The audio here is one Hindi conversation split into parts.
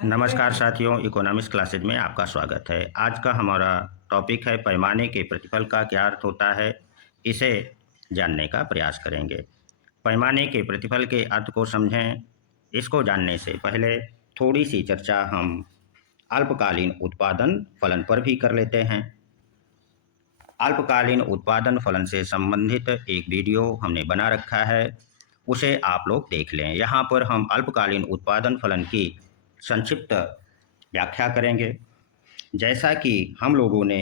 नमस्कार साथियों, इकोनॉमिक्स क्लासेज में आपका स्वागत है। आज का हमारा टॉपिक है पैमाने के प्रतिफल का क्या अर्थ होता है, इसे जानने का प्रयास करेंगे। पैमाने के प्रतिफल के अर्थ को समझें। इसको जानने से पहले थोड़ी सी चर्चा हम अल्पकालीन उत्पादन फलन पर भी कर लेते हैं। अल्पकालीन उत्पादन फलन से संबंधित एक वीडियो हमने बना रखा है, उसे आप लोग देख लें। यहाँ पर हम अल्पकालीन उत्पादन फलन की संक्षिप्त व्याख्या करेंगे। जैसा कि हम लोगों ने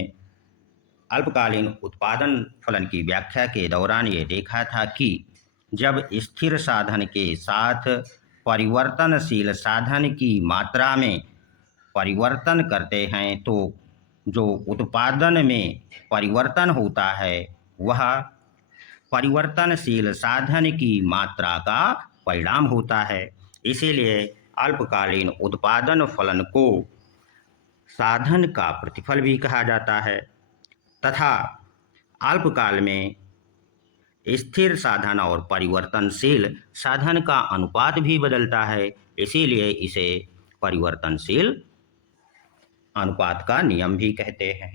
अल्पकालीन उत्पादन फलन की व्याख्या के दौरान ये देखा था कि जब स्थिर साधन के साथ परिवर्तनशील साधन की मात्रा में परिवर्तन करते हैं तो जो उत्पादन में परिवर्तन होता है वह परिवर्तनशील साधन की मात्रा का परिणाम होता है। इसीलिए अल्पकालीन उत्पादन फलन को साधन का प्रतिफल भी कहा जाता है तथा अल्पकाल में स्थिर साधन और परिवर्तनशील साधन का अनुपात भी बदलता है, इसीलिए इसे परिवर्तनशील अनुपात का नियम भी कहते हैं।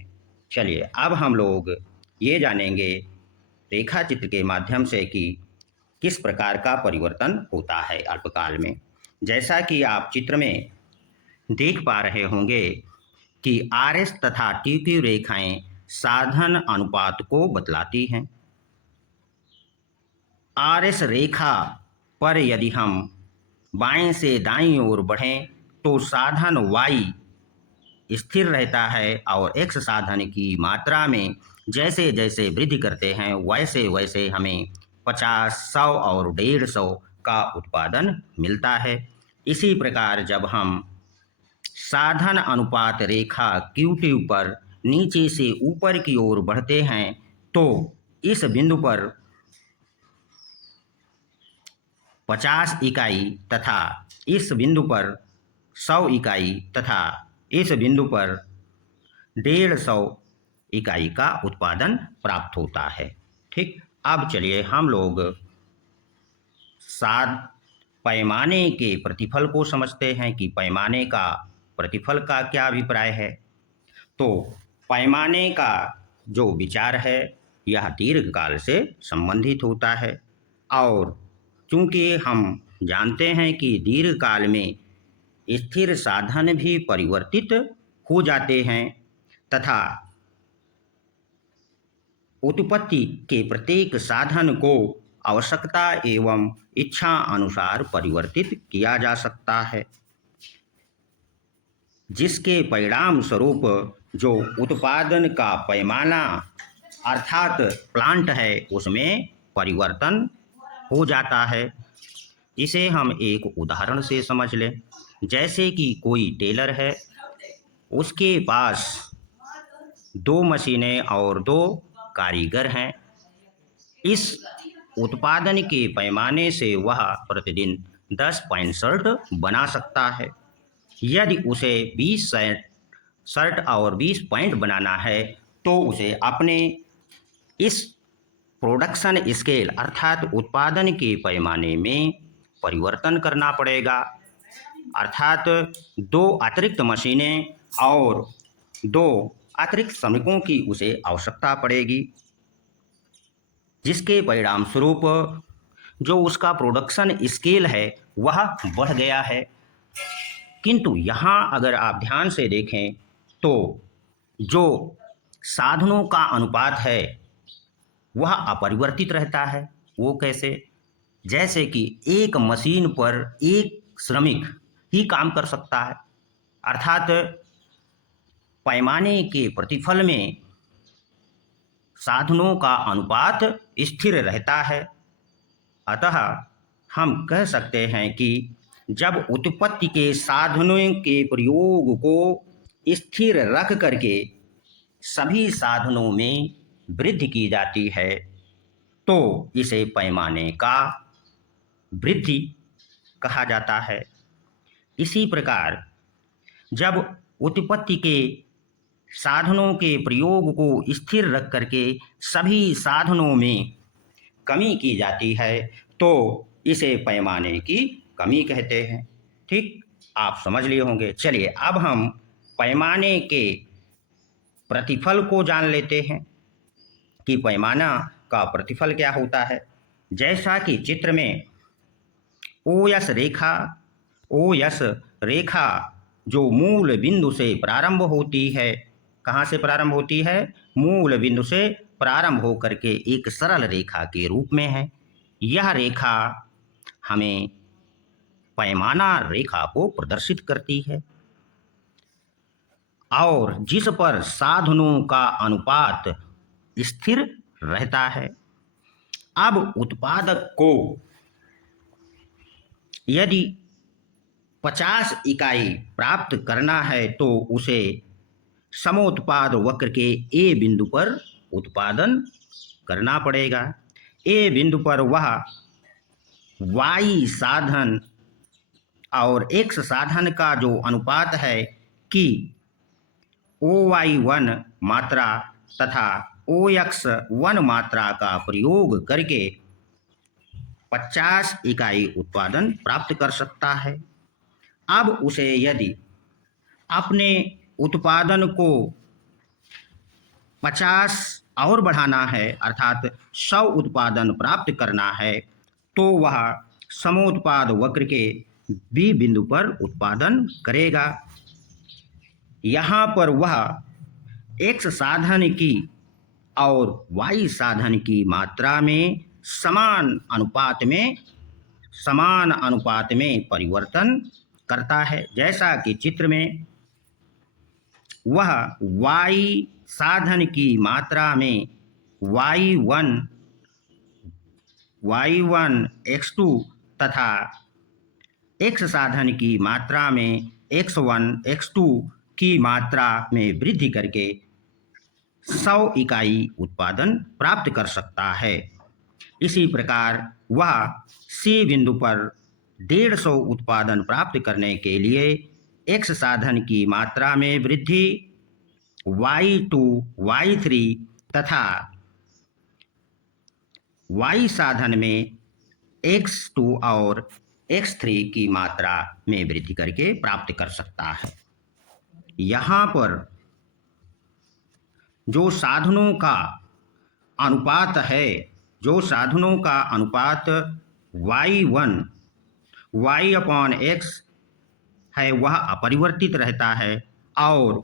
चलिए अब हम लोग ये जानेंगे रेखा चित्र के माध्यम से कि किस प्रकार का परिवर्तन होता है अल्पकाल में। जैसा कि आप चित्र में देख पा रहे होंगे कि आर एस तथा टी क्यू रेखाएं साधन अनुपात को बतलाती हैं। आर एस रेखा पर यदि हम बाएं से दाईं ओर बढ़ें तो साधन y स्थिर रहता है और x साधन की मात्रा में जैसे जैसे वृद्धि करते हैं वैसे वैसे हमें 50, 100 और 150 का उत्पादन मिलता है। इसी प्रकार जब हम साधन अनुपात रेखा Q2 पर नीचे से ऊपर की ओर बढ़ते हैं तो इस बिंदु पर 50 इकाई तथा इस बिंदु पर 100 इकाई तथा इस बिंदु पर 150 इकाई का उत्पादन प्राप्त होता है। ठीक, अब चलिए हम लोग पैमाने के प्रतिफल को समझते हैं कि पैमाने का प्रतिफल का क्या अभिप्राय है। तो पैमाने का जो विचार है यह दीर्घकाल से संबंधित होता है और चूंकि हम जानते हैं कि दीर्घकाल में स्थिर साधन भी परिवर्तित हो जाते हैं तथा उत्पत्ति के प्रत्येक साधन को आवश्यकता एवं इच्छा अनुसार परिवर्तित किया जा सकता है, जिसके परिणाम स्वरूप जो उत्पादन का पैमाना अर्थात प्लांट है उसमें परिवर्तन हो जाता है। इसे हम एक उदाहरण से समझ लें। जैसे कि कोई टेलर है, उसके पास 2 मशीनें और 2 कारीगर हैं। इस उत्पादन के पैमाने से वह प्रतिदिन 10 पैंट शर्ट बना सकता है। यदि उसे 20 शर्ट और 20 पैंट बनाना है तो उसे अपने इस प्रोडक्शन स्केल अर्थात उत्पादन के पैमाने में परिवर्तन करना पड़ेगा, अर्थात 2 अतिरिक्त मशीनें और 2 अतिरिक्त श्रमिकों की उसे आवश्यकता पड़ेगी, जिसके परिणाम स्वरूप जो उसका प्रोडक्शन स्केल है वह बढ़ गया है। किंतु यहाँ अगर आप ध्यान से देखें तो जो साधनों का अनुपात है वह अपरिवर्तित रहता है। वो कैसे? जैसे कि एक मशीन पर एक श्रमिक ही काम कर सकता है, अर्थात पैमाने के प्रतिफल में साधनों का अनुपात स्थिर रहता है। अतः हम कह सकते हैं कि जब उत्पत्ति के साधनों के प्रयोग को स्थिर रख करके सभी साधनों में वृद्धि की जाती है तो इसे पैमाने का वृद्धि कहा जाता है। इसी प्रकार जब उत्पत्ति के साधनों के प्रयोग को स्थिर रख करके सभी साधनों में कमी की जाती है तो इसे पैमाने की कमी कहते हैं। ठीक, आप समझ लिए होंगे। चलिए अब हम पैमाने के प्रतिफल को जान लेते हैं कि पैमाना का प्रतिफल क्या होता है। जैसा कि चित्र में ओ यस रेखा जो मूल बिंदु से प्रारंभ होती है, कहाँ से प्रारंभ होती है? मूल बिंदु से प्रारंभ होकर के एक सरल रेखा के रूप में है। यह रेखा हमें पैमाना रेखा को प्रदर्शित करती है और जिस पर साधनों का अनुपात स्थिर रहता है। अब उत्पादक को यदि 50 इकाई प्राप्त करना है तो उसे समोत्पाद वक्र के ए बिंदु पर उत्पादन करना पड़ेगा। ए बिंदु पर वह वाई साधन और एक्स साधन का जो अनुपात है कि OY1 मात्रा तथा OX1 मात्रा का प्रयोग करके 50 इकाई उत्पादन प्राप्त कर सकता है। अब उसे यदि अपने उत्पादन को 50 और बढ़ाना है अर्थात 100 उत्पादन प्राप्त करना है तो वह समोत्पाद वक्र के बी बिंदु पर उत्पादन करेगा। यहाँ पर वह एक्स साधन की और वाई साधन की मात्रा में समान अनुपात में परिवर्तन करता है। जैसा कि चित्र में वह वाई साधन की मात्रा में y1 x2 तथा एक्स साधन की मात्रा में x1 x2 की मात्रा में वृद्धि करके 100 इकाई उत्पादन प्राप्त कर सकता है। इसी प्रकार वह सी बिंदु पर 150 उत्पादन प्राप्त करने के लिए एक्स साधन की मात्रा में वृद्धि y2 y3 तथा y साधन में x2 और x3 की मात्रा में वृद्धि करके प्राप्त कर सकता है। यहाँ पर जो साधनों का अनुपात है, जो साधनों का अनुपात y/x है वह अपरिवर्तित रहता है और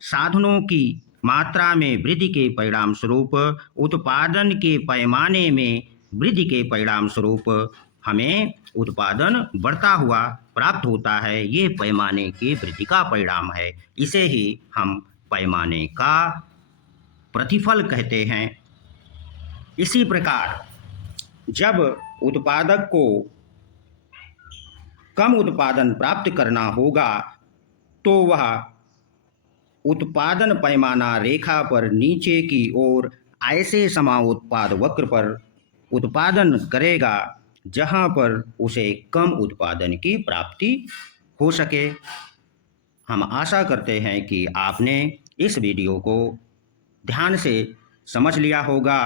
साधनों की मात्रा में वृद्धि के परिणाम स्वरूप उत्पादन के पैमाने में वृद्धि के परिणाम स्वरूप हमें उत्पादन बढ़ता हुआ प्राप्त होता है। ये पैमाने की वृद्धि का परिणाम है। इसे ही हम पैमाने का प्रतिफल कहते हैं। इसी प्रकार जब उत्पादक को कम उत्पादन प्राप्त करना होगा तो वह उत्पादन पैमाना रेखा पर नीचे की ओर ऐसे समाउत्पाद वक्र पर उत्पादन करेगा जहां पर उसे कम उत्पादन की प्राप्ति हो सके। हम आशा करते हैं कि आपने इस वीडियो को ध्यान से समझ लिया होगा।